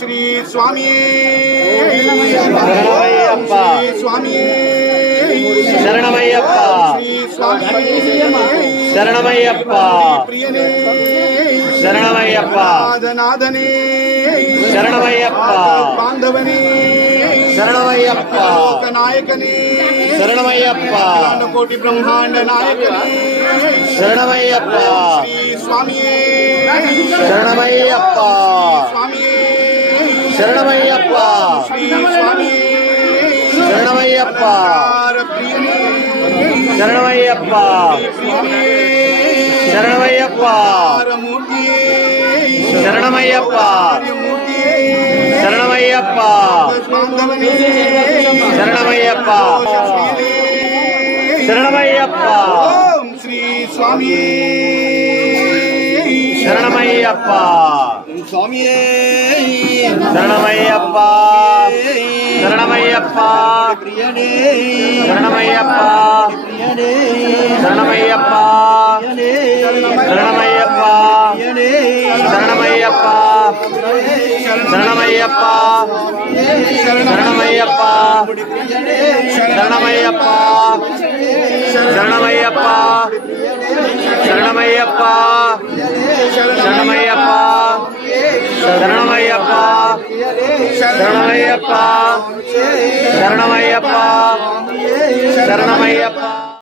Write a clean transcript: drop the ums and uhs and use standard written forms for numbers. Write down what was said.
ಶ್ರೀ ಸ್ವಾಮಿಯೇ ಶರಣಮಯ್ಯಪ್ಪ ಸ್ವಾಮಿಯೇ ಶರಣಮಯ್ಯಪ್ಪ ಶ್ರೀ ಸ್ವಾಮಿಯೇ ಶರಣಮಯ್ಯಪ್ಪ ಪ್ರಿಯನೇ ಶರಣಮಯ್ಯಪ್ಪ ನಾದನಾದನೇ ಶರಣಮಯ್ಯಪ್ಪ ಬಾಂಧವನೇ ಶರಣಮಯ್ಯಪ್ಪ ನಾಯಕನೇ ಶರಣಮಯ್ಯಪ್ಪ ಕೋಟಿ ಬ್ರಹ್ಮಾಂಡ ನಾಯಕನೇ ಶರಣಮಯ್ಯಪ್ಪ ಶ್ರೀ ಸ್ವಾಮಿಯೇ ಶರಣಮಯ್ಯಪ್ಪ ಸ್ವಾಮಿಯೇ ಶರಣಮಯ್ಯಪ್ಪ ಶ್ರೀ ಸ್ವಾಮಿಯೇ ಶರಣಮಯ್ಯಪ್ಪ ಪ್ರಿಯನೇ ಶರಣಮಯ್ಯಪ್ಪ ಪ್ರಿಯನೇ ಶರಣಮಯ್ಯಪ್ಪ ಮೂರ್ತಿಯೇ ಶರಣಮಯ್ಯಪ್ಪ ಮೂರ್ತಿಯೇ ಶರಣಮಯ್ಯಪ್ಪ ಬಾಂಧವನೇ ಶರಣಮಯ್ಯಪ್ಪ ಶರಣಮಯ್ಯಪ್ಪ ಓಂ ಶ್ರೀ ಸ್ವಾಮಿಯೇ ಶರಣಮಯ್ಯಪ್ಪ ಸ್ವಾಮಿಯೇ ಶರಣಮಯ್ಯಪ್ಪ ಶರಣಮಯ್ಯಪ್ಪ ಪ್ರಿಯನೇ ಶರಣಮಯ್ಯಪ್ಪ ಪ್ರಿಯನೇ ಶರಣಮಯ್ಯಪ್ಪ ಶರಣಮಯ್ಯಪ್ಪ ಶರಣಮಯ್ಯಪ್ಪ ಶರಣಮಯ್ಯಪ್ಪ ಶರಣಮಯ್ಯಪ್ಪ ಶರಣಮಯ್ಯಪ್ಪ ಶರಣಮಯ್ಯಪ್ಪ ಶರಣಮಯ್ಯಪ್ಪ ಶರಣಮಯ್ಯಪ್ಪ ಶರಣಮಯ್ಯಪ್ಪ ಶರಣಮಯ್ಯಪ್ಪ ಶರಣಮಯ್ಯಪ್ಪ ಶರಣಮಯ್ಯಪ್ಪ